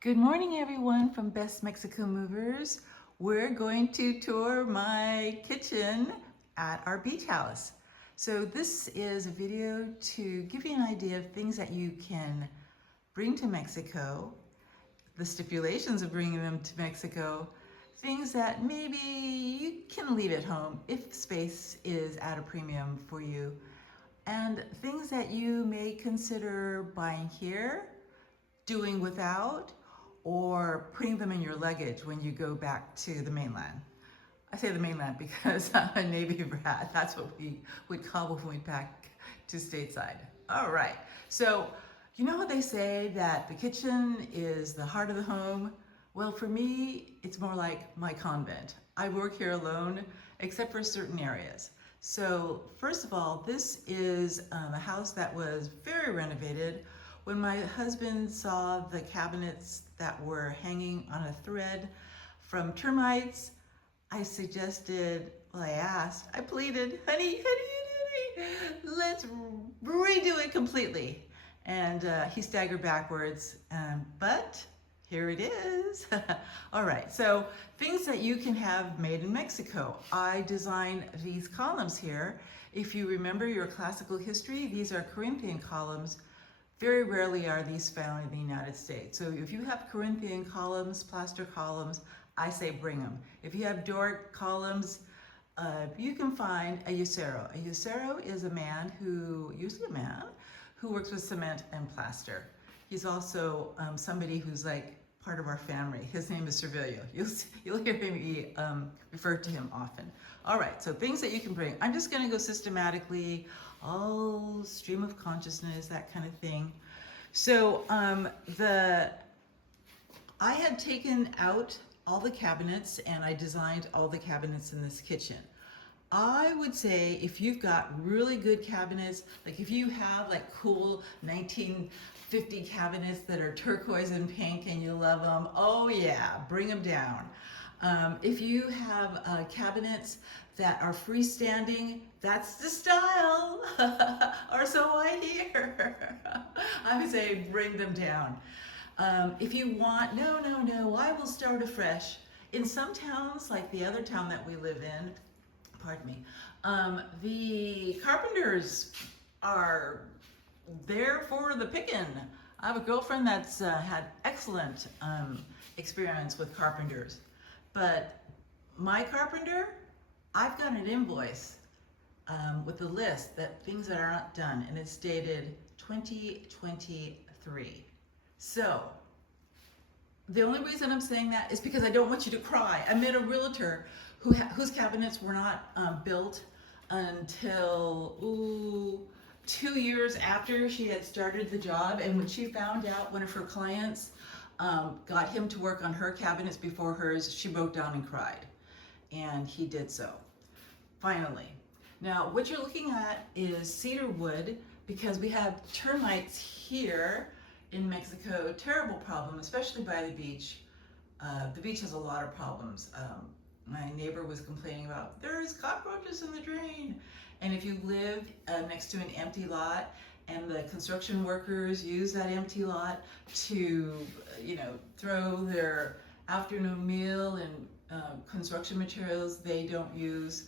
Good morning, everyone from Best Mexico Movers. We're going to tour my kitchen at our beach house. So this is a video to give you an idea of things that you can bring to Mexico, the stipulations of bringing them to Mexico, things that maybe you can leave at home if space is at a premium for you, and things that you may consider buying here, doing without, or putting them in your luggage when you go back to the mainland. I say the mainland because I'm a Navy brat. That's what we would call when we back to stateside. All right, so you know what they say that the kitchen is the heart of the home? Well, for me, it's more like my convent. I work here alone, except for certain areas. So first of all, this is a house that was very renovated. When my husband saw the cabinets that were hanging on a thread from termites, I suggested, well, I asked, I pleaded, honey, let's redo it completely. And he staggered backwards, but here it is. All right, so things that you can have made in Mexico. I designed these columns here. If you remember your classical history, these are Corinthian columns. Very rarely are these found in the United States. So if you have Corinthian columns, plaster columns, I say bring them. If you have Doric columns, you can find a usero. A usero is a man who, usually a man, who works with cement and plaster. He's also somebody who's like part of our family. His name is Servillo. You'll hear me refer to him often. All right, so things that you can bring. I'm just gonna go systematically, all stream of consciousness, that kind of thing. So I had taken out all the cabinets and I designed all the cabinets in this kitchen. I would say if you've got really good cabinets, like if you have like cool 1950 cabinets that are turquoise and pink and you love them, oh yeah, bring them down. If you have cabinets that are freestanding, that's the style, or so I hear. I would say bring them down. If you want, no, I will start afresh. In some towns, like the other town that we live in, pardon me, the carpenters are there for the picking. I have a girlfriend that's had excellent experience with carpenters. But my carpenter, I've got an invoice with a list that things that are not done, and it's dated 2023. So the only reason I'm saying that is because I don't want you to cry. I met a realtor whose cabinets were not built until 2 years after she had started the job, and when she found out one of her clients got him to work on her cabinets before hers, she broke down and cried. And he did so, finally. Now, what you're looking at is cedar wood, because we have termites here in Mexico, terrible problem, especially by the beach. The beach has a lot of problems. My neighbor was complaining about, there's cockroaches in the drain. And if you live next to an empty lot, and the construction workers use that empty lot to, throw their afternoon meal and construction materials they don't use,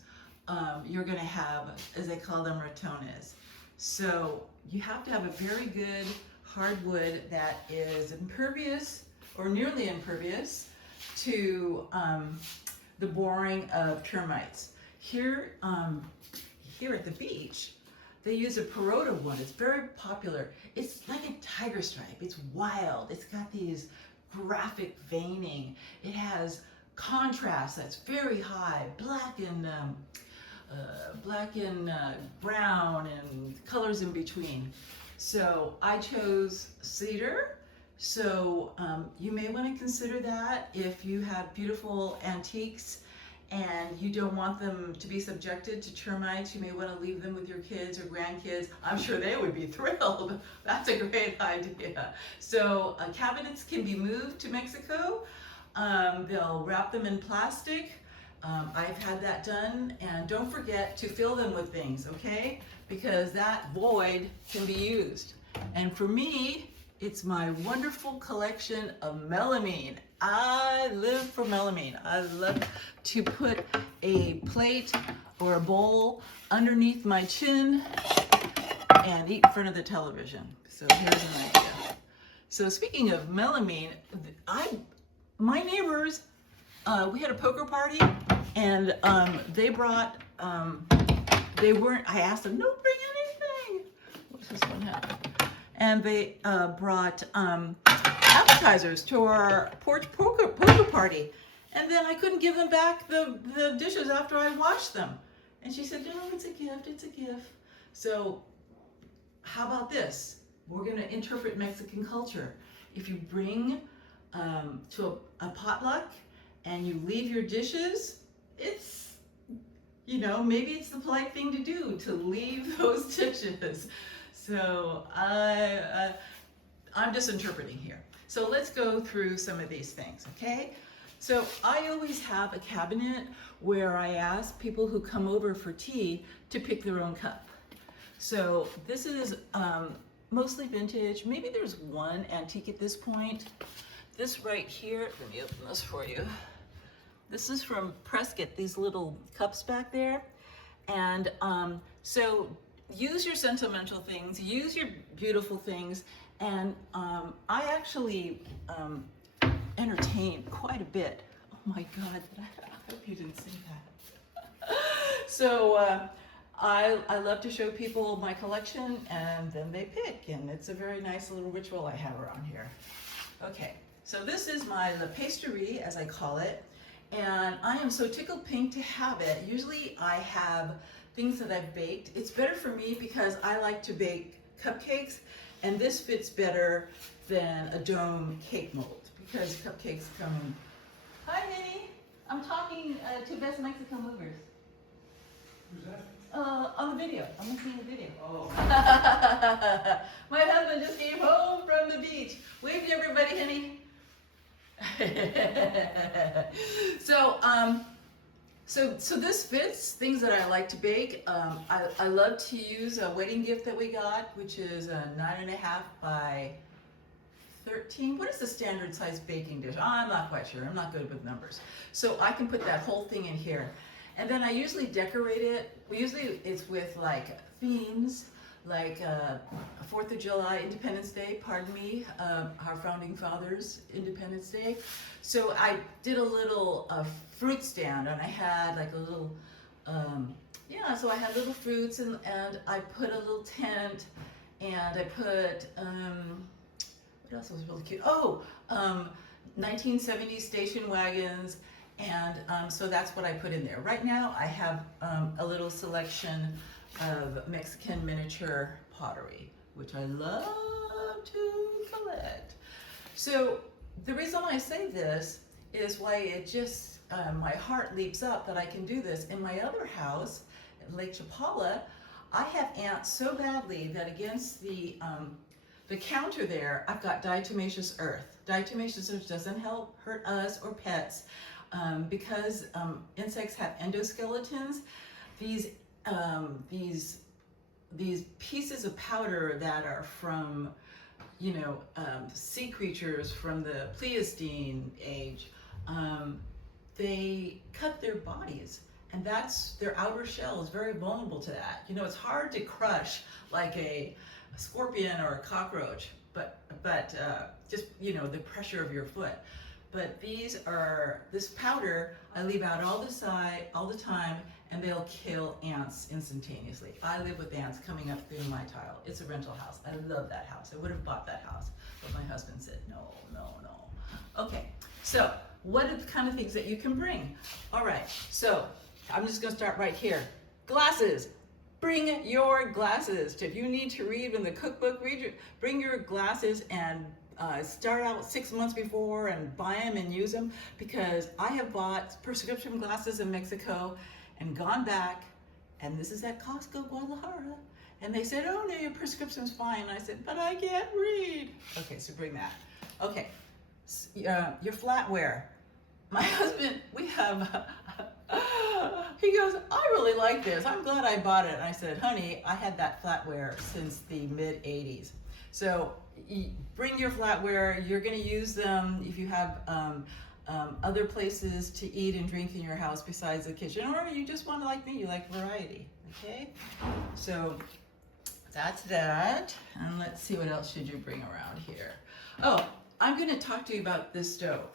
you're gonna have, as they call them, ratones. So you have to have a very good hardwood that is impervious or nearly impervious to the boring of termites. Here at the beach, they use a Perota one. It's very popular. It's like a tiger stripe. It's wild. It's got these graphic veining. It has contrast that's very high, black and brown and colors in between. So I chose cedar. So you may want to consider that if you have beautiful antiques and you don't want them to be subjected to termites. You may want to leave them with your kids or grandkids. I'm sure they would be thrilled. That's a great idea. So cabinets can be moved to Mexico. They'll wrap them in plastic. I've had that done, and don't forget to fill them with things, okay? Because that void can be used. And for me, It's my wonderful collection of melamine. I live for melamine. I love to put a plate or a bowl underneath my chin and eat in front of the television. So here's an idea. So speaking of melamine, my neighbors, we had a poker party, and they brought, I asked them, no, bring anything. What's this one have? And they brought appetizers to our porch poker party. And then I couldn't give them back the dishes after I washed them. And she said, no, it's a gift, it's a gift. So how about this? We're gonna interpret Mexican culture. If you bring to a potluck and you leave your dishes, it's, you know, maybe it's the polite thing to do, to leave those dishes. So I'm just interpreting here. So let's go through some of these things, okay? So I always have a cabinet where I ask people who come over for tea to pick their own cup. So this is mostly vintage. Maybe there's one antique at this point. This right here, let me open this for you. This is from Prescott, these little cups back there. And so use your sentimental things, use your beautiful things, and I actually entertain quite a bit. Oh my God, I hope you didn't see that. So I love to show people my collection, and then they pick, and it's a very nice little ritual I have around here. Okay, so this is my La Pasterie, as I call it, and I am so tickled pink to have it. Usually I have things that I've baked. It's better for me because I like to bake cupcakes, and this fits better than a dome cake mold because cupcakes come in. Hi, Minnie. I'm talking to Best Mexican Movers. Who's that? On the video. I'm listening to the video. Oh. My husband just came home from the beach. Wave to everybody, honey. So this fits things that I like to bake. I love to use a wedding gift that we got, which is a 9.5 by 13. What is the standard size baking dish? I'm not quite sure. I'm not good with numbers. So I can put that whole thing in here. And then I usually decorate it. Usually it's with like themes, like 4th of July, Independence Day, pardon me, our founding fathers, Independence Day. So I did a little fruit stand, and I had like a little, so I had little fruits, and I put a little tent, and I put, what else was really cute? Oh, 1970s station wagons. And so that's what I put in there. Right now I have a little selection of Mexican miniature pottery, which I love to collect. So the reason I say this is why it just, my heart leaps up that I can do this. In my other house, in Lake Chapala, I have ants so badly that against the counter there, I've got diatomaceous earth. Diatomaceous earth doesn't hurt us or pets. Because insects have endoskeletons, these pieces of powder that are from, sea creatures from the Pleistocene age, they cut their bodies, and that's their outer shell is very vulnerable to that. It's hard to crush like a scorpion or a cockroach, but just the pressure of your foot. But this powder I leave out all the time, and they'll kill ants instantaneously. I live with ants coming up through my tile. It's a rental house. I love that house. I would have bought that house, but my husband said no. Okay, so what are the kind of things that you can bring? All right, so I'm just gonna start right here. Glasses. Bring your glasses. If you need to read in the cookbook, bring your glasses and start out 6 months before and buy them and use them, because I have bought prescription glasses in Mexico and gone back, and this is at Costco, Guadalajara, and they said, oh no, your prescription's fine. And I said, but I can't read. Okay, so bring that. Okay, your flatware. My husband, we have, he goes, I really like this. I'm glad I bought it. And I said, honey, I had that flatware since the mid-'80s. So bring your flatware. You're going to use them if you have other places to eat and drink in your house besides the kitchen, or you just want to, like me, you like variety. Okay, so that's that. And let's see, what else should you bring around here? Oh, I'm going to talk to you about this stove.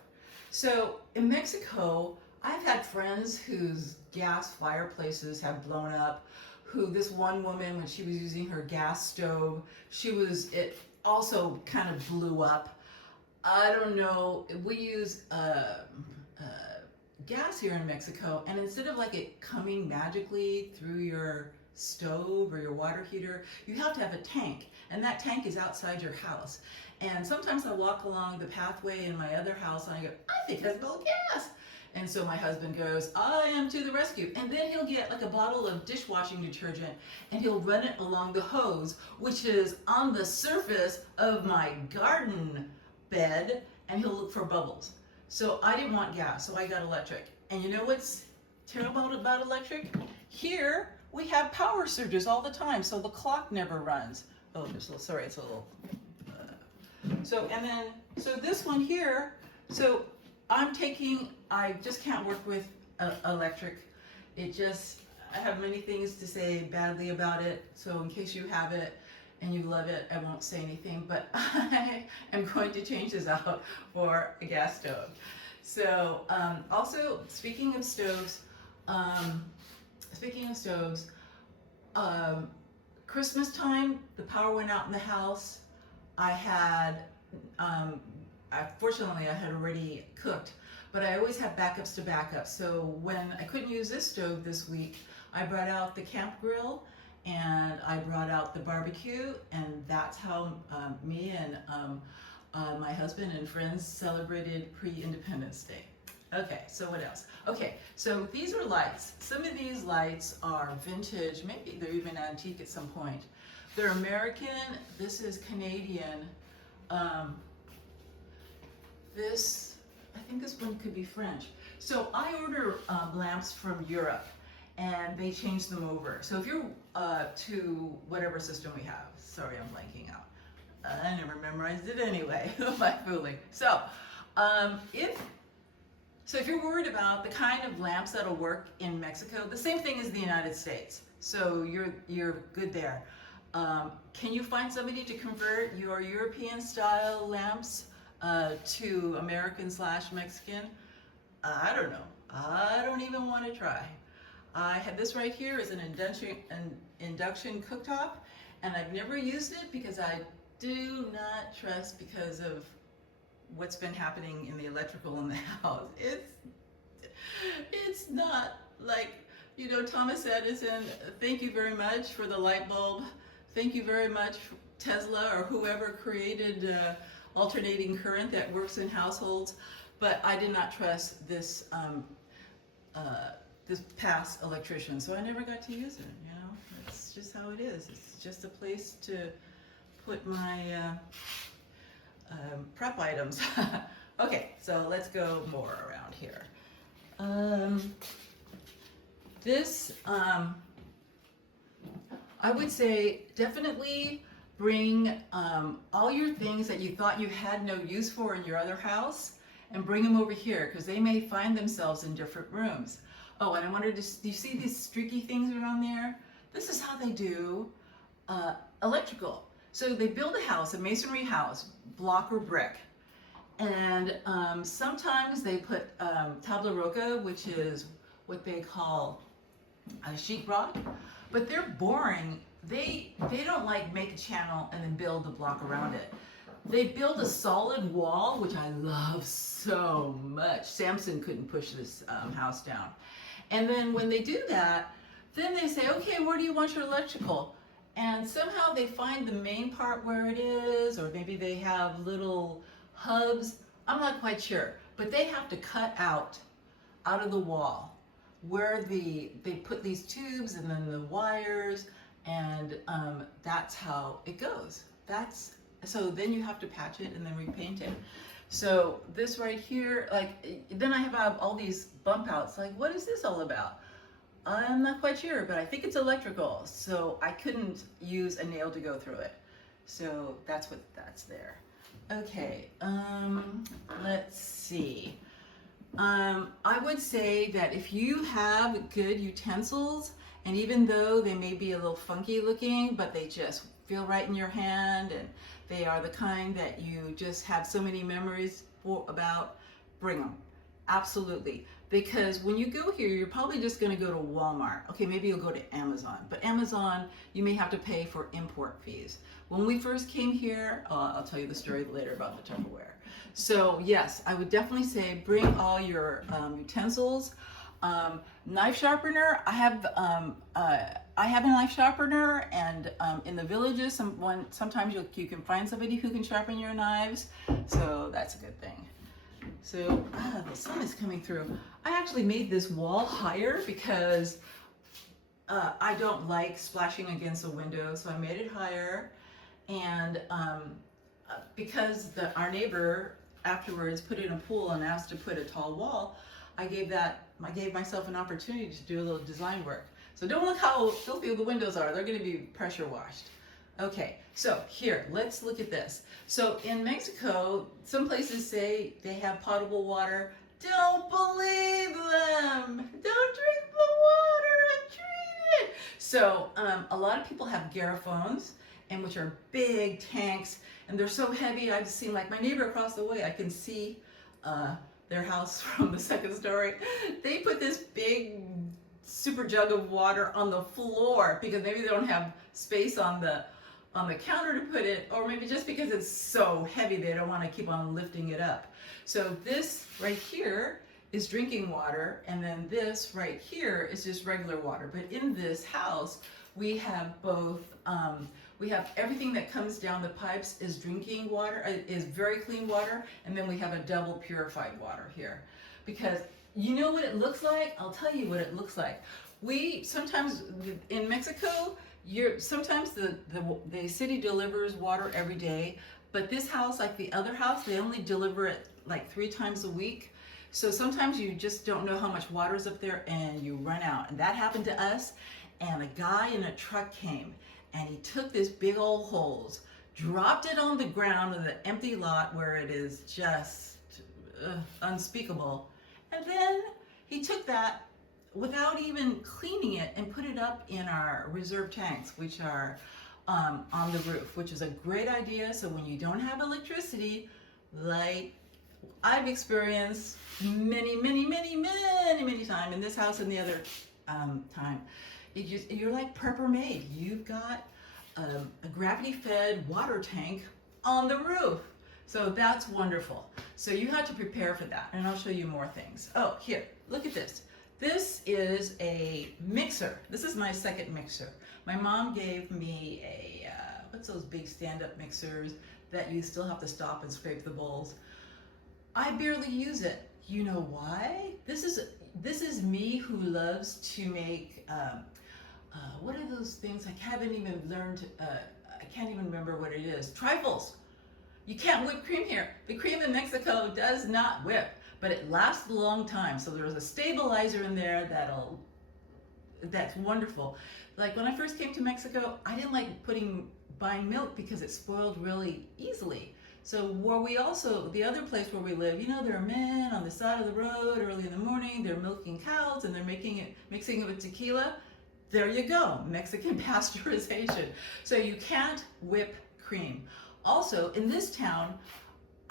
So in Mexico, I've had friends whose gas fireplaces have blown up. This one woman, when she was using her gas stove, it also kind of blew up. I don't know, we use gas here in Mexico, and instead of like it coming magically through your stove or your water heater, you have to have a tank, and that tank is outside your house. And sometimes I walk along the pathway in my other house and I go, I think I smell gas. And so my husband goes, I am to the rescue. And then he'll get like a bottle of dishwashing detergent and he'll run it along the hose, which is on the surface of my garden bed, and he'll look for bubbles. So I didn't want gas, so I got electric. And you know what's terrible about electric? Here we have power surges all the time, so the clock never runs. Oh, it's a little, sorry, it's a little. So this one here, so I just can't work with electric. I have many things to say badly about it, so in case you have it and you love it, I won't say anything, but I am going to change this out for a gas stove. So also, speaking of stoves, Christmas time, the power went out in the house. Fortunately I had already cooked, but I always have backups to backups. So when I couldn't use this stove this week, I brought out the camp grill and I brought out the barbecue, and that's how me and my husband and friends celebrated pre-Independence Day. Okay, so what else? Okay, so these are lights. Some of these lights are vintage, maybe they're even antique at some point. They're American, this is Canadian. I think this one could be French. So I order lamps from Europe, and they change them over. So if you're to whatever system we have, sorry, I'm blanking out. I never memorized it anyway. Who am I fooling? So if you're worried about the kind of lamps that'll work in Mexico, the same thing as the United States. So you're good there. Can you find somebody to convert your European style lamps to American/Mexican? I don't know. I don't even want to try. I have this right here is an induction cooktop, and I've never used it because I do not trust, because of what's been happening in the electrical in the house. It's not like, Thomas Edison, thank you very much for the light bulb. Thank you very much, Tesla, or whoever created alternating current that works in households. But I did not trust this past electrician, so I never got to use it. It's just how it is. It's just a place to put my prep items. Okay, so let's go more around here. I would say definitely bring all your things that you thought you had no use for in your other house, and bring them over here, because they may find themselves in different rooms. Oh, and I wondered, do you see these streaky things around there? This is how they do electrical. So they build a house, a masonry house, block or brick, and sometimes they put tabla roca, which is what they call sheetrock, but they're boring. They don't like make a channel and then build the block around it. They build a solid wall, which I love so much. Samson couldn't push this house down. And then when they do that, then they say, okay, where do you want your electrical? And somehow they find the main part where it is, or maybe they have little hubs. I'm not quite sure, but they have to cut out of the wall where they put these tubes and then the wires, and that's how it goes. So then you have to patch it and then repaint it. So this right here, then I have all these bump outs. Like, what is this all about? I'm not quite sure, but I think it's electrical. So I couldn't use a nail to go through it. So that's what that's there. Okay, let's see. I would say that if you have good utensils, and even though they may be a little funky looking, but they just feel right in your hand, and they are the kind that you just have so many memories about, bring them. Absolutely. Because when you go here, you're probably just going to go to Walmart. Okay, maybe you'll go to Amazon. But Amazon, you may have to pay for import fees. When we first came here, I'll tell you the story later about the Tupperware. So yes, I would definitely say bring all your utensils. Knife sharpener, I have a knife sharpener, and in the villages, sometimes you can find somebody who can sharpen your knives. So that's a good thing. So the sun is coming through. I actually made this wall higher because I don't like splashing against the window, so I made it higher. And because our neighbor afterwards put in a pool and asked to put a tall wall, I gave myself an opportunity to do a little design work. So don't look how filthy the windows are. They're going to be pressure washed. Okay, so here, let's look at this. So in Mexico, some places say they have potable water. Don't believe them. Don't drink the water and treat it. So a lot of people have garrafones, and which are big tanks, and they're so heavy. I've seen, like my neighbor across the way, I can see their house from the second story. They put this big super jug of water on the floor because maybe they don't have space on the counter to put it, or maybe just because it's so heavy they don't want to keep on lifting it up. So this right here is drinking water, and then this right here is just regular water. But in this house, we have both, we have everything that comes down the pipes is drinking water, is very clean water, and then we have a double purified water here. Because you know what it looks like? I'll tell you what it looks like. We sometimes, in Mexico, sometimes the city delivers water every day, but this house, like the other house, they only deliver it like 3 times a week. So sometimes you just don't know how much water is up there and you run out. And that happened to us. And a guy in a truck came and he took this big old hose, dropped it on the ground in the empty lot where it is just unspeakable. And then he took that without even cleaning it and put it up in our reserve tanks, which are on the roof, which is a great idea. So when you don't have electricity, like I've experienced many times in this house and the other time, you're like prepper made. You've got a gravity-fed water tank on the roof. So that's wonderful. So you have to prepare for that, and I'll show you more things. Oh, here, look at this. This is a mixer. This is my second mixer. My mom gave me a, what's those big stand-up mixers that you still have to stop and scrape the bowls? I barely use it. You know why? This is me who loves to make, what are those things? I haven't even learned, I can't even remember what it is. Trifles. You can't whip cream here. The cream in Mexico does not whip, but it lasts a long time. So there's a stabilizer in there that's wonderful. Like when I first came to Mexico, I didn't like buying milk because it spoiled really easily. So the other place where we live, you know, there are men on the side of the road early in the morning, they're milking cows and they're mixing it with tequila. There you go, Mexican pasteurization. So you can't whip cream. Also, in this town,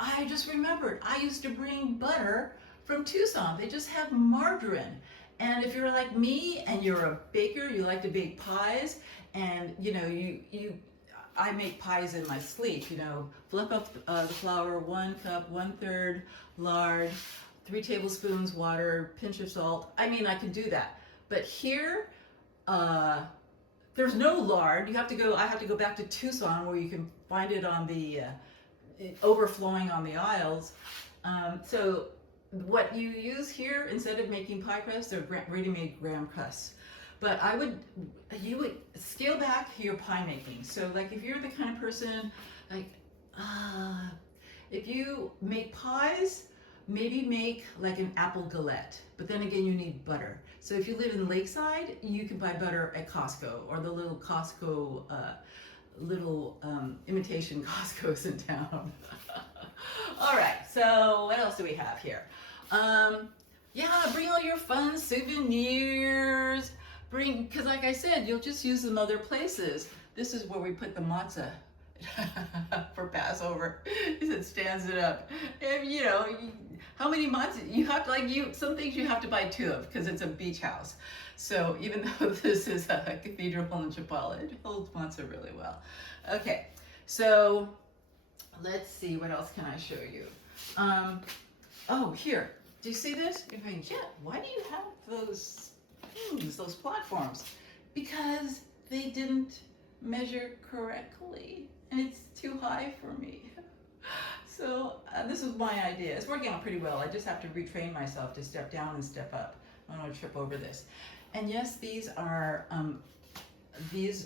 I just remembered, I used to bring butter from Tucson. They just have margarine. And if you're like me and you're a baker, you like to bake pies, and you know, I make pies in my sleep, you know, flip up the flour, 1 cup, 1/3 lard, 3 tablespoons water, pinch of salt. I mean, I can do that. But here, there's no lard. I have to go back to Tucson where you can find it on the, overflowing on the aisles. So what you use here, instead of making pie crusts, they're ready-made graham crusts. But you would scale back your pie making. So like if you're the kind of person, like, if you make pies, maybe make like an apple galette, but then again, you need butter. So if you live in Lakeside, you can buy butter at Costco or the little Costco little imitation Costco's in town. All right, so what else do we have here? Yeah, bring all your fun souvenirs. Because like I said, you'll just use them other places. This is where we put the matzah for Passover. It stands it up. And, you know, how many matzah? You have to, some things you have to buy two of because it's a beach house. So even though this is a cathedral in Chapala, it holds matzah really well. Okay, so let's see, what else can I show you? Oh, here. Do you see this? You're going, yeah, why do you have those things, those platforms? Because they didn't measure correctly, and it's too high for me. So this was my idea. It's working out pretty well. I just have to retrain myself to step down and step up. I don't want to trip over this. And yes, these are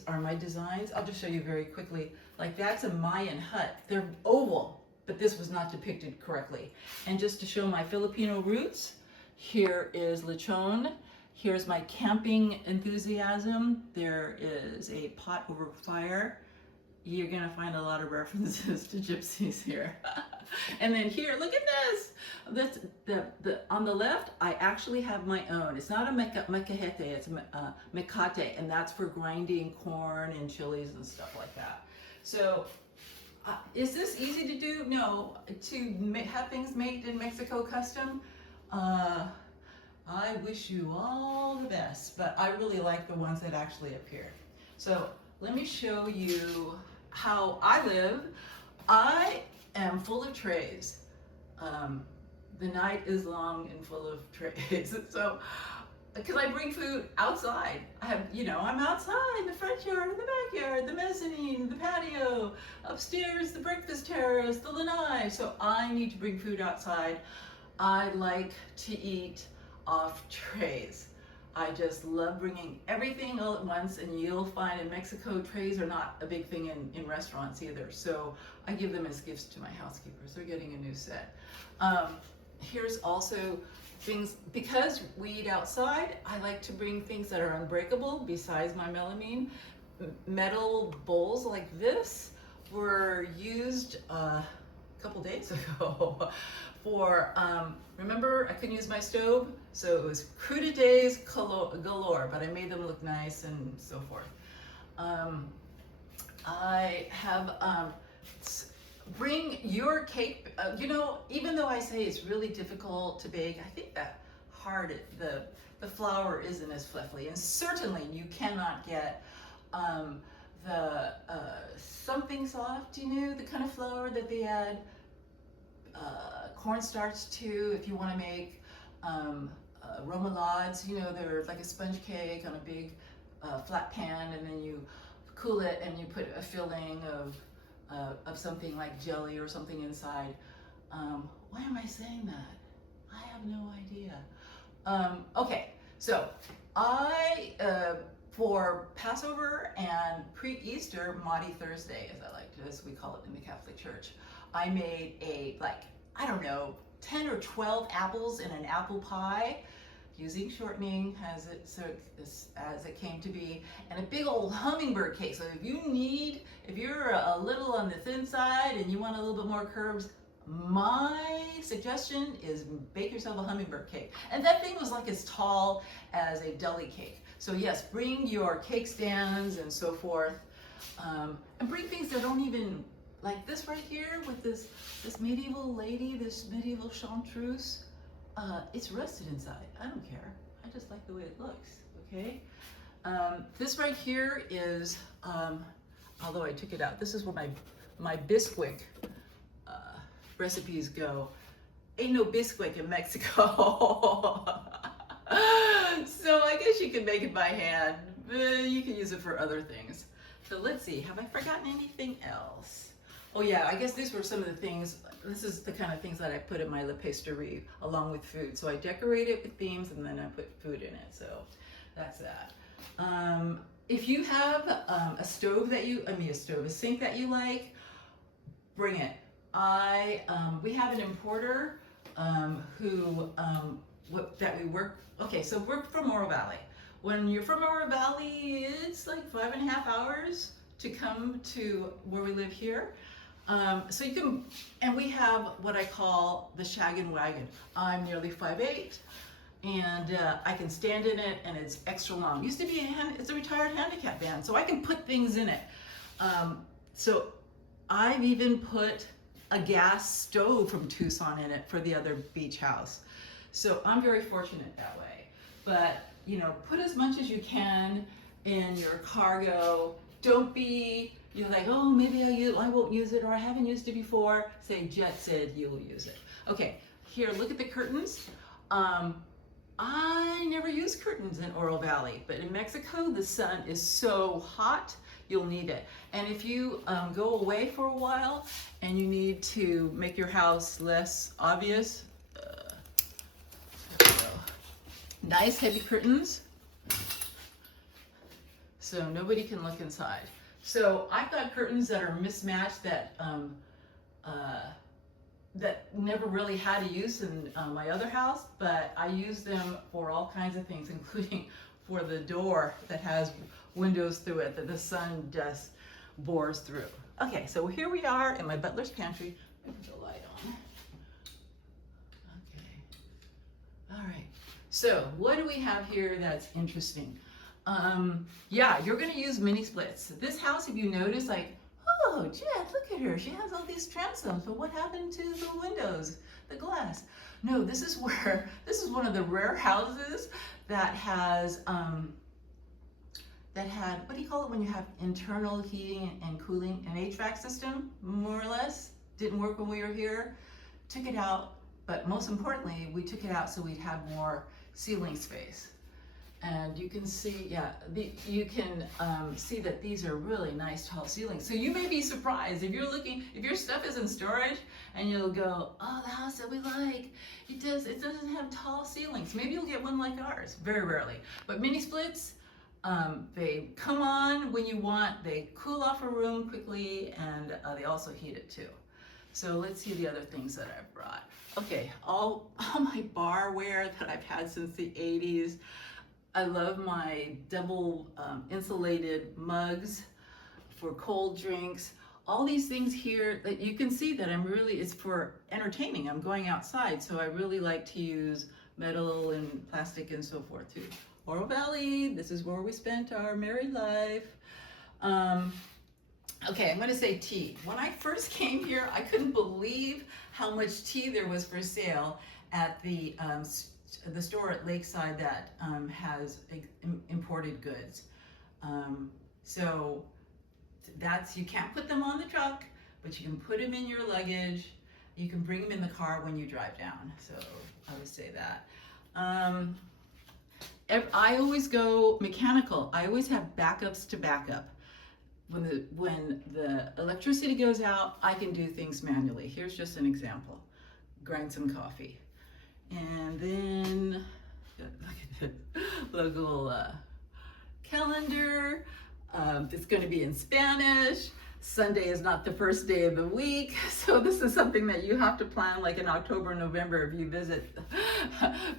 my designs. I'll just show you very quickly. Like that's a Mayan hut. They're oval, but this was not depicted correctly. And just to show my Filipino roots, here is lechon. Here's my camping enthusiasm. There is a pot over fire. You're gonna find a lot of references to gypsies here. And then here, look at this. That's on the left, I actually have my own. It's not a mecajete, it's a mecate, and that's for grinding corn and chilies and stuff like that. So, is this easy to do? No. To have things made in Mexico custom, I wish you all the best, but I really like the ones that actually appear. So let me show you how I live. I am full of trays. The night is long and full of trays. So, because I bring food outside. I have, I'm outside, the front yard, the backyard, the mezzanine, the patio, upstairs, the breakfast terrace, the lanai. So I need to bring food outside. I like to eat off trays. I just love bringing everything all at once, and you'll find in Mexico trays are not a big thing in restaurants either. So I give them as gifts to my housekeepers. They're getting a new set. Here's also things, because we eat outside, I like to bring things that are unbreakable besides my melamine. Metal bowls like this were used a couple days ago for, remember I couldn't use my stove? So it was crudités galore, but I made them look nice and so forth. I have, bring your cake, even though I say it's really difficult to bake, I think that the flour isn't as fluffy, and certainly you cannot get the something soft, the kind of flour that they add cornstarch to if you want to make remoulades. They're like a sponge cake on a big flat pan, and then you cool it and you put a filling of something like jelly or something inside. Why am I saying that? I have no idea. Okay, so I, for Passover and pre-Easter, Maundy Thursday, as we call it in the Catholic Church, I made 10 or 12 apples in an apple pie, using shortening as it came to be, and a big old hummingbird cake. So if you're a little on the thin side and you want a little bit more curves, my suggestion is bake yourself a hummingbird cake. And that thing was like as tall as a deli cake. So yes, bring your cake stands and so forth, and bring things that don't even, like this right here with this medieval lady, this medieval chanteuse. It's rusted inside. I don't care. I just like the way it looks, okay? This right here is, although I took it out, this is where my Bisquick recipes go. Ain't no Bisquick in Mexico. So I guess you can make it by hand. You can use it for other things. So let's see, have I forgotten anything else? Oh yeah, I guess these were some of the things. This is the kind of things that I put in my La Pasterie along with food. So I decorate it with themes and then I put food in it. So that's that. If you have a sink that you like, bring it. We have an importer that we work. Okay, so we're from Oro Valley. When you're from Oro Valley, it's like 5.5 hours to come to where we live here. So you can, and we have what I call the shaggin' wagon. I'm nearly 5'8", and I can stand in it, and it's extra long. Used to be it's a retired handicap van, so I can put things in it. So I've even put a gas stove from Tucson in it for the other beach house. So I'm very fortunate that way. But, you know, put as much as you can in your cargo. Don't be, you're like, oh, maybe I won't use it, or I haven't used it before. Say, Jet said you'll use it. Okay, here, look at the curtains. I never use curtains in Oro Valley, but in Mexico, the sun is so hot, you'll need it. And if you go away for a while and you need to make your house less obvious, nice heavy curtains, so nobody can look inside. So I've got curtains that are mismatched that that never really had a use in my other house, but I use them for all kinds of things, including for the door that has windows through it that the sun just bores through. Okay, so here we are in my butler's pantry. Let me put the light on. Okay, all right. So what do we have here that's interesting? Yeah, you're gonna use mini splits. This house, if you notice, like, oh, Jet, look at her. She has all these transoms, but what happened to the windows, the glass? No, this is one of the rare houses that has, what do you call it when you have internal heating and cooling, an HVAC system, more or less. Didn't work when we were here. Took it out, but most importantly, we took it out so we'd have more ceiling space. And you can see, yeah, you can see that these are really nice tall ceilings. So you may be surprised if you're looking, if your stuff is in storage and you'll go, oh, the house that we like, it doesn't have tall ceilings. Maybe you'll get one like ours, very rarely. But mini splits, they come on when you want, they cool off a room quickly, and they also heat it too. So let's see the other things that I've brought. Okay, all my barware that I've had since the 80s. I love my double insulated mugs for cold drinks. All these things here that you can see that it's for entertaining. I'm going outside, so I really like to use metal and plastic and so forth too. Oro Valley, this is where we spent our married life. Okay, I'm gonna say tea. When I first came here, I couldn't believe how much tea there was for sale at the store at Lakeside that has imported goods. So you can't put them on the truck, but you can put them in your luggage. You can bring them in the car when you drive down. So I would say that. I always go mechanical. I always have backups to backup. When the electricity goes out, I can do things manually. Here's just an example. Grind some coffee. And then, look at the little calendar. It's going to be in Spanish. Sunday is not the first day of the week. So this is something that you have to plan like in October, November if you visit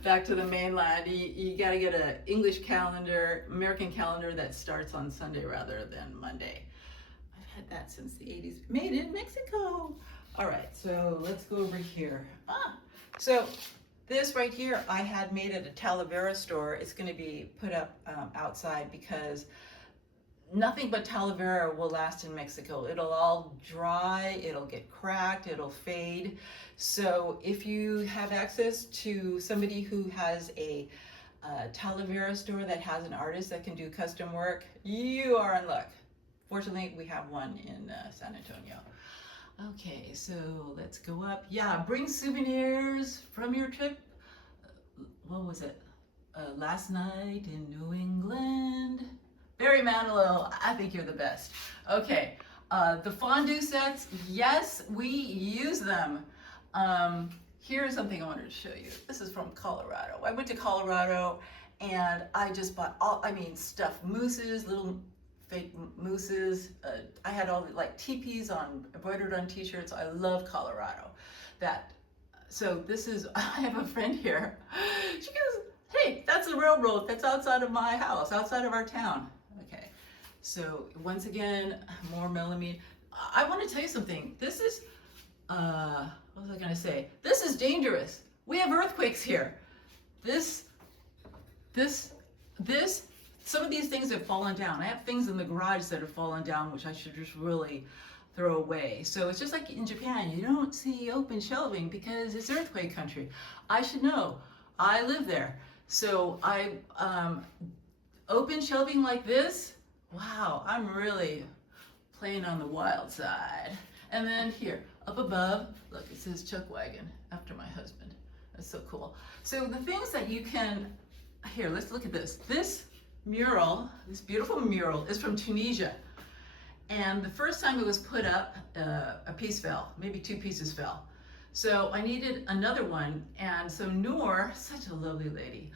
back to the mainland. You got to get an English calendar, American calendar that starts on Sunday rather than Monday. I've had that since the 80s. Made in Mexico. All right, so let's go over here. So this right here I had made at a Talavera store. It's going to be put up outside because nothing but Talavera will last in Mexico. It'll all dry, it'll get cracked, it'll fade. So if you have access to somebody who has a Talavera store that has an artist that can do custom work, you are in luck. Fortunately, we have one in San Antonio. Okay, so let's go up. Yeah, bring souvenirs from your trip. What was it? Last night in New England. Barry Manilow, I think you're the best. Okay, the fondue sets, yes, we use them. Here's something I wanted to show you. This is from Colorado. I went to Colorado and I just bought stuffed mousses, little fake mousses. I had all the teepees embroidered on t-shirts. I love Colorado. So this is, I have a friend here. She goes, hey, that's the railroad that's outside of my house, outside of our town. Okay, So once again, more melamine. I want to tell you something. This is, what was I going to say? This is dangerous. We have earthquakes here. This, some of these things have fallen down. I have things in the garage that have fallen down, which I should just really throw away. So it's just like in Japan, you don't see open shelving because it's earthquake country. I should know. I live there. So open shelving like this, wow, I'm really playing on the wild side. And then here, up above, look, it says Chuck Wagon, after my husband. That's so cool. So the things that you can, here, let's look at this. This mural, this beautiful mural, is from Tunisia. And the first time it was put up, a piece fell, maybe 2 pieces fell. So I needed another one, and so Noor, such a lovely lady,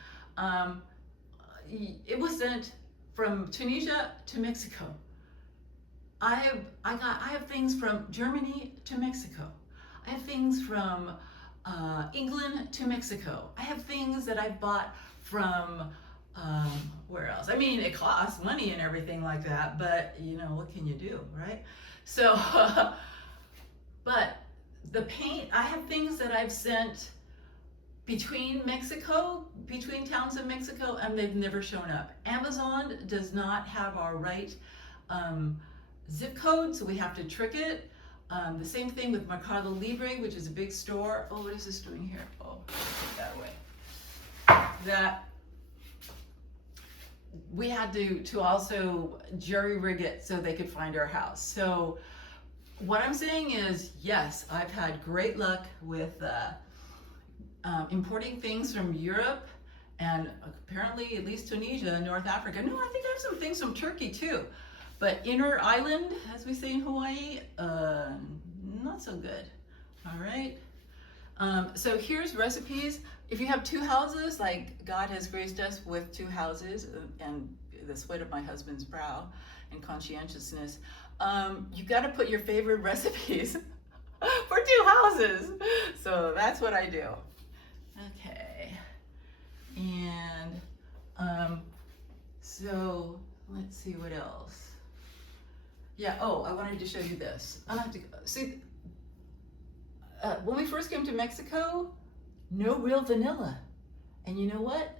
it was sent from Tunisia to Mexico. I have things from Germany to Mexico. I have things from England to Mexico. I have things that I've bought from where else? I mean, it costs money and everything like that, but you know, what can you do, right? So, but the paint, I have things that I've sent between towns in Mexico, and they've never shown up. Amazon does not have our right zip code, so we have to trick it. The same thing with Mercado Libre, which is a big store. Oh, what is this doing here? Oh, take that away. That we had to also jerry rig it so they could find our house. So what I'm saying is, yes, I've had great luck with importing things from Europe and apparently at least Tunisia, North Africa. No, I think I have some things from Turkey too. But inner island, as we say in Hawaii, not so good. All right. So here's recipes. If you have 2 houses, like God has graced us with 2 houses and the sweat of my husband's brow and conscientiousness, you got to put your favorite recipes for 2 houses. So that's what I do. Okay. And so let's see what else. Yeah, oh, I wanted to show you this. I have to see, when we first came to Mexico, no real vanilla. And you know what?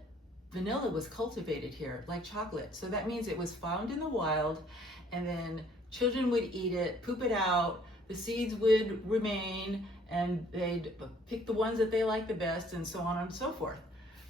Vanilla was cultivated here, like chocolate. So that means it was found in the wild, and then children would eat it, poop it out, the seeds would remain, and they'd pick the ones that they like the best, and so on and so forth.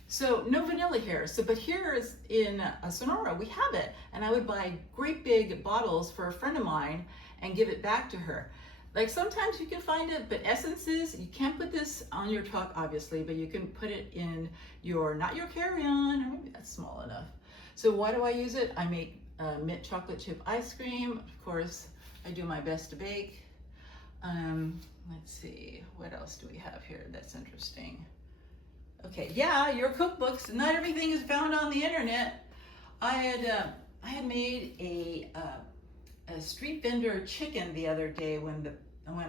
So no vanilla here. So, but here is in Sonora, we have it. And I would buy great big bottles for a friend of mine and give it back to her. Like sometimes you can find it, but essences, you can't put this on your truck, obviously, but you can put it in your, not your carry-on, or maybe that's small enough. So why do I use it? I make mint chocolate chip ice cream. Of course, I do my best to bake. Let's see, what else do we have here that's interesting? Okay, yeah, your cookbooks. Not everything is found on the internet. I had made a street vendor chicken the other day when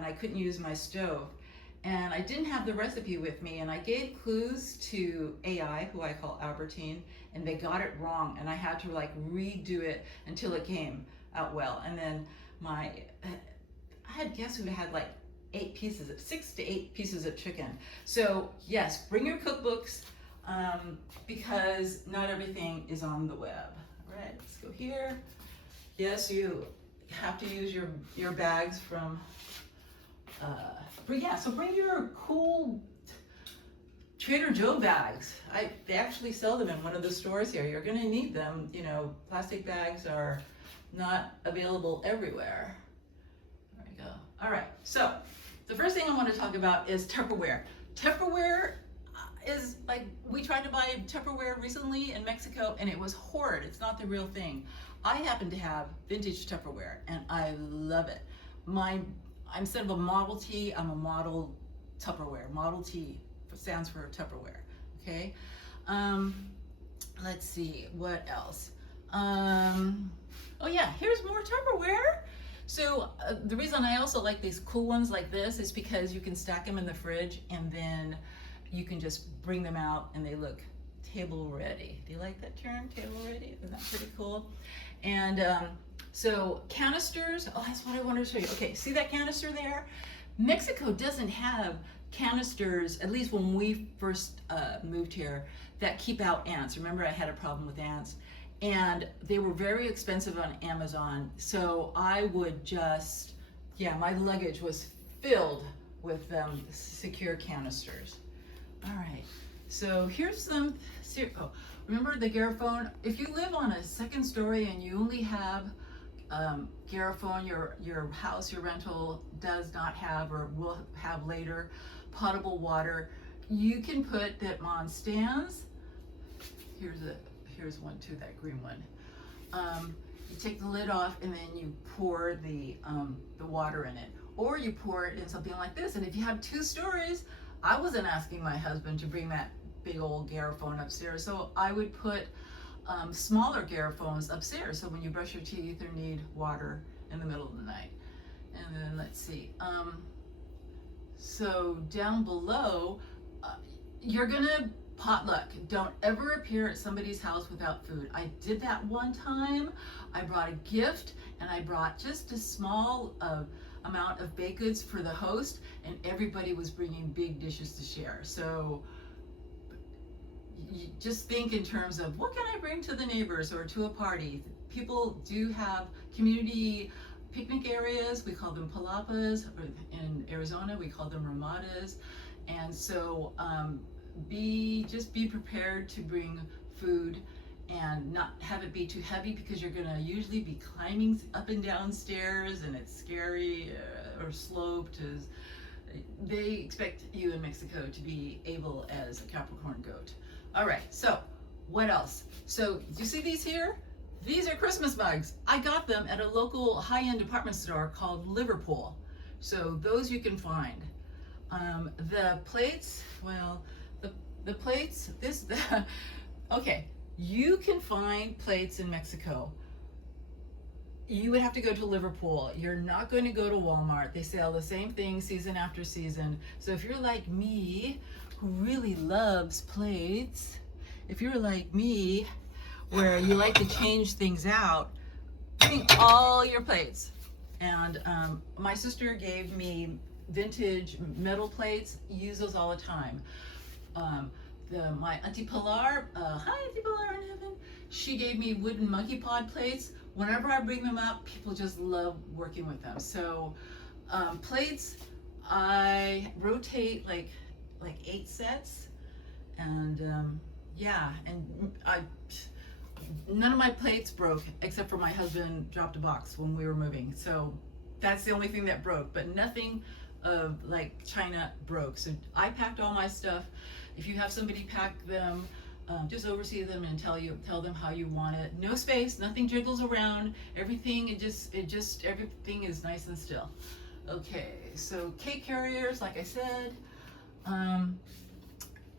I couldn't use my stove, and I didn't have the recipe with me, and I gave clues to AI, who I call Albertine, and they got it wrong, and I had to like redo it until it came out well. And then I had guests who had like 6 to 8 pieces of chicken. So yes, bring your cookbooks, because not everything is on the web. All right, let's go here. Yes, you have to use your bags from, so bring your cool Trader Joe bags. They actually sell them in one of the stores here. You're gonna need them. You know, plastic bags are not available everywhere. There we go. All right, so the first thing I want to talk about is Tupperware. Tupperware is like, we tried to buy Tupperware recently in Mexico and it was horrid. It's not the real thing. I happen to have vintage Tupperware and I love it. Instead of a Model T, I'm a Model Tupperware. Model T stands for Tupperware, okay? Let's see, what else? Oh yeah, here's more Tupperware. So the reason I also like these cool ones like this is because you can stack them in the fridge and then you can just bring them out and they look table ready. Do you like that term, table ready? Isn't that pretty cool? And So canisters, oh, that's what I wanted to show you. Okay, see that canister there? Mexico doesn't have canisters, at least when we first moved here, that keep out ants. Remember, I had a problem with ants, and they were very expensive on Amazon. So I would just, yeah, my luggage was filled with secure canisters. All right, so here's some, oh, remember the Garrafone? If you live on a second story and you only have Garrafone, your house, your rental does not have or will have later potable water, you can put them on stands. Here's one too, that green one. You take the lid off and then you pour the water in it, or you pour it in something like this. And if you have 2 stories, I wasn't asking my husband to bring that big old Garrafone upstairs, so I would put smaller Garrafones upstairs, so when you brush your teeth or need water in the middle of the night. And then let's see, so down below, you're gonna potluck. Don't ever appear at somebody's house without food. I did that one time. I brought a gift and I brought just a small amount of baked goods for the host, and everybody was bringing big dishes to share. So you just think in terms of, what can I bring to the neighbors or to a party? People do have community picnic areas. We call them palapas, or in Arizona we call them ramadas. And so just be prepared to bring food and not have it be too heavy, because you're gonna usually be climbing up and down stairs and it's scary or sloped. They expect you in Mexico to be able as a Capricorn goat. All right, so what else? So you see these here? These are Christmas mugs. I got them at a local high-end department store called Liverpool. So those you can find. The plates, well, the plates, okay, you can find plates in Mexico. You would have to go to Liverpool. You're not going to go to Walmart. They sell the same thing season after season. So if you're like me, who really loves plates, if you're like me, where you like to change things out, bring all your plates. And my sister gave me vintage metal plates. Use those all the time. My Auntie Pilar, hi Auntie Pilar in heaven, she gave me wooden monkey pod plates. Whenever I bring them up, people just love working with them. So plates, I rotate like 8 sets, and yeah, and none of my plates broke except for my husband dropped a box when we were moving. So that's the only thing that broke, but nothing of like China broke. So I packed all my stuff. If you have somebody pack them, just oversee them and tell them how you want it. No space, nothing jiggles around. Everything, everything is nice and still. Okay, so cake carriers, like I said.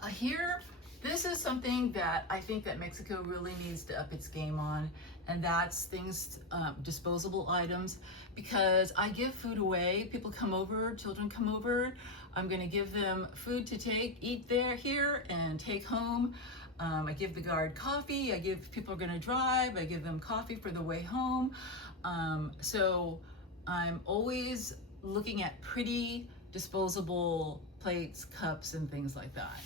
Here, this is something that I think that Mexico really needs to up its game on, and that's things, disposable items, because I give food away. People come over, children come over. I'm gonna give them food to eat here and take home. I give the guard coffee. People are gonna drive, I give them coffee for the way home. So I'm always looking at pretty disposable plates, cups, and things like that.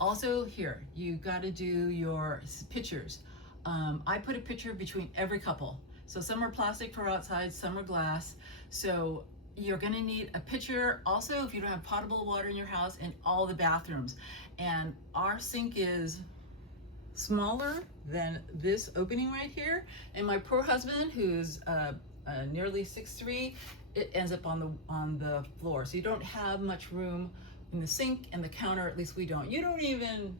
Also here, you gotta do your pictures. I put a picture between every couple. So some are plastic for outside, some are glass. So you're gonna need a pitcher. Also, if you don't have potable water in your house, in all the bathrooms. And our sink is smaller than this opening right here. And my poor husband, who's nearly 6'3", it ends up on the floor. So you don't have much room in the sink and the counter, at least we don't. You don't even,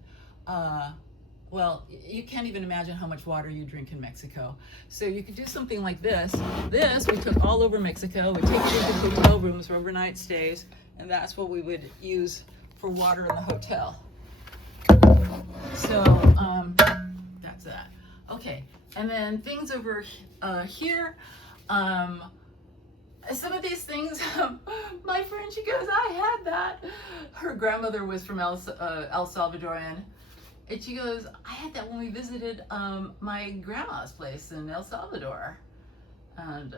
well, you can't even imagine how much water you drink in Mexico. So you could do something like this. This we took all over Mexico. We take it into hotel rooms for overnight stays, and that's what we would use for water in the hotel. So that's that. Okay, and then things over here. Some of these things, my friend, she goes, I had that. Her grandmother was from El Salvadorian. And she goes, I had that when we visited my grandma's place in El Salvador. And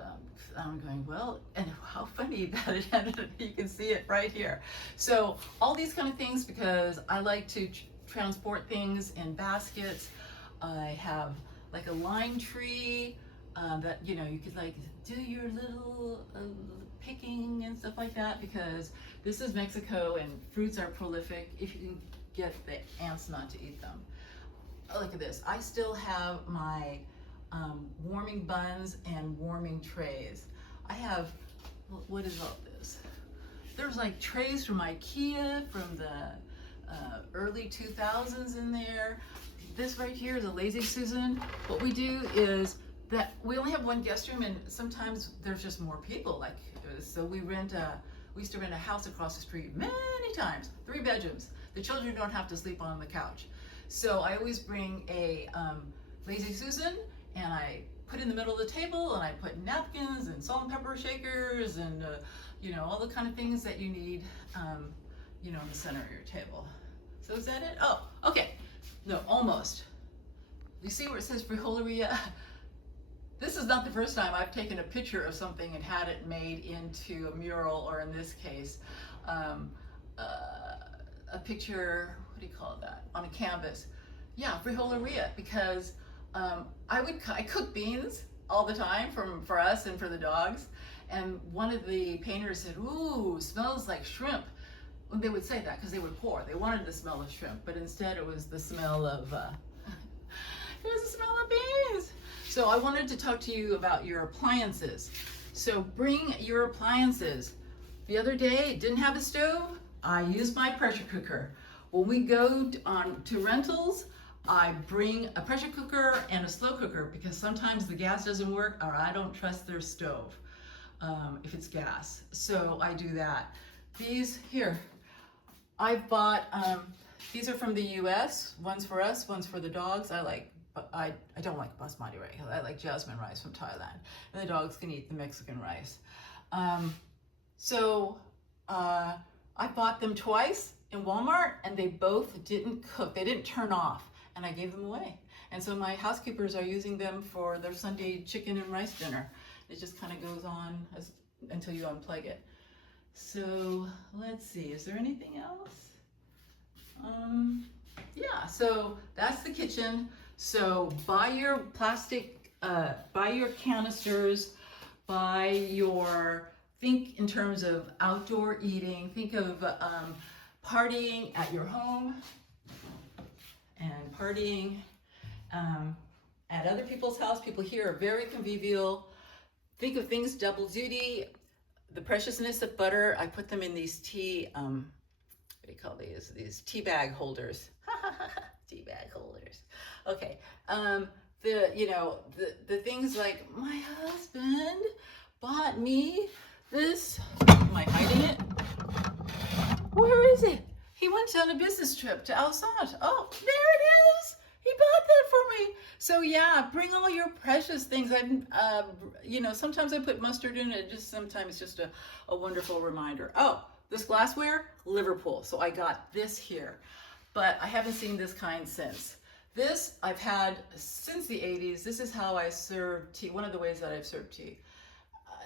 I'm going, well, and how funny that it ended, you can see it right here. So all these kind of things, because I like to transport things in baskets. I have like a lime tree that, you know, you could like do your little picking and stuff like that, because this is Mexico and fruits are prolific if you can get the ants not to eat them. Look at this, I still have my warming buns and warming trays. I have, what is all this? There's like trays from IKEA from the early 2000s in there. This right here is a Lazy Susan. What we do is that we only have one guest room, and sometimes there's just more people. Like, so we used to rent a house across the street many times, 3 bedrooms. The children don't have to sleep on the couch. So I always bring a Lazy Susan, and I put in the middle of the table, and I put napkins and salt and pepper shakers and you know, all the kind of things that you need, you know, in the center of your table. So is that it? Oh, okay. No, almost. You see where it says frijoleria? This is not the first time I've taken a picture of something and had it made into a mural, or in this case, a picture, what do you call that, on a canvas. Yeah, frijoleria, because I cook beans all the time for us and for the dogs, and one of the painters said, ooh, smells like shrimp. Well, they would say that because they would pour. They wanted the smell of shrimp, but instead it was the smell of, it was the smell of beans. So I wanted to talk to you about your appliances. So bring your appliances. The other day, didn't have a stove, I used my pressure cooker. When we go to rentals, I bring a pressure cooker and a slow cooker, because sometimes the gas doesn't work, or I don't trust their stove if it's gas. So I do that. These here, I've bought, these are from the US, one's for us, one's for the dogs. I don't like basmati rice, I like jasmine rice from Thailand, and the dogs can eat the Mexican rice. I bought them twice in Walmart, and they both didn't cook, they didn't turn off, and I gave them away. And so my housekeepers are using them for their Sunday chicken and rice dinner. It just kind of goes on until you unplug it. So let's see, is there anything else? Yeah, so that's the kitchen. So buy your plastic, buy your canisters, think in terms of outdoor eating, think of partying at your home and partying at other people's house. People here are very convivial. Think of things double duty. The preciousness of butter, I put them in these what do you call these? These tea bag holders. Tea bag holders. Okay. The things like, my husband bought me this. Am I hiding it? Where is it? He went on a business trip to Alsace. Oh, there it is. He bought that for me. So yeah, bring all your precious things. Sometimes I put mustard in it. Sometimes it's just a wonderful reminder. Oh, this glassware, Liverpool. So I got this here, but I haven't seen this kind since. This I've had since the 80s. This is how I serve tea. One of the ways that I've served tea.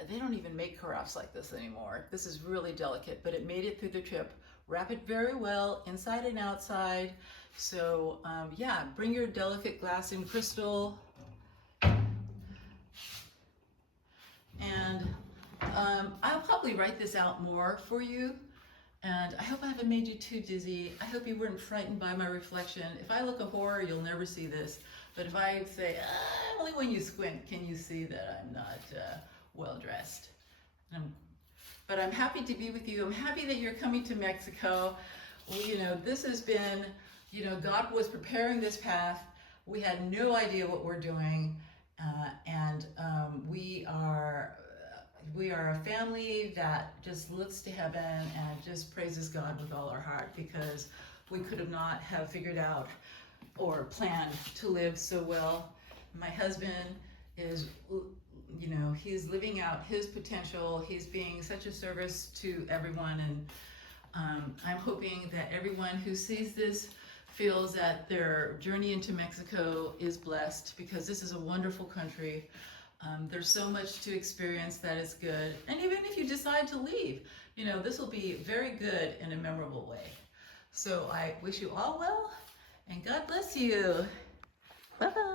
They don't even make carafes like this anymore. This is really delicate, but it made it through the trip. Wrap it very well, inside and outside. So yeah, bring your delicate glass and crystal. And I'll probably write this out more for you. And I hope I haven't made you too dizzy. I hope you weren't frightened by my reflection. If I look a horror, you'll never see this. But if I say, only when you squint can you see that I'm not well dressed. But I'm happy to be with you. I'm happy that you're coming to Mexico. Well, this has been, God was preparing this path. We had no idea what we're doing. And we are a family that just looks to heaven and just praises God with all our heart, because we could have not have figured out or planned to live so well. My husband is, he's living out his potential. He's being such a service to everyone, and I'm hoping that everyone who sees this feels that their journey into Mexico is blessed, because this is a wonderful country. There's so much to experience that is good. And even if you decide to leave, you know, this will be very good in a memorable way. So I wish you all well, and God bless you. Bye-bye.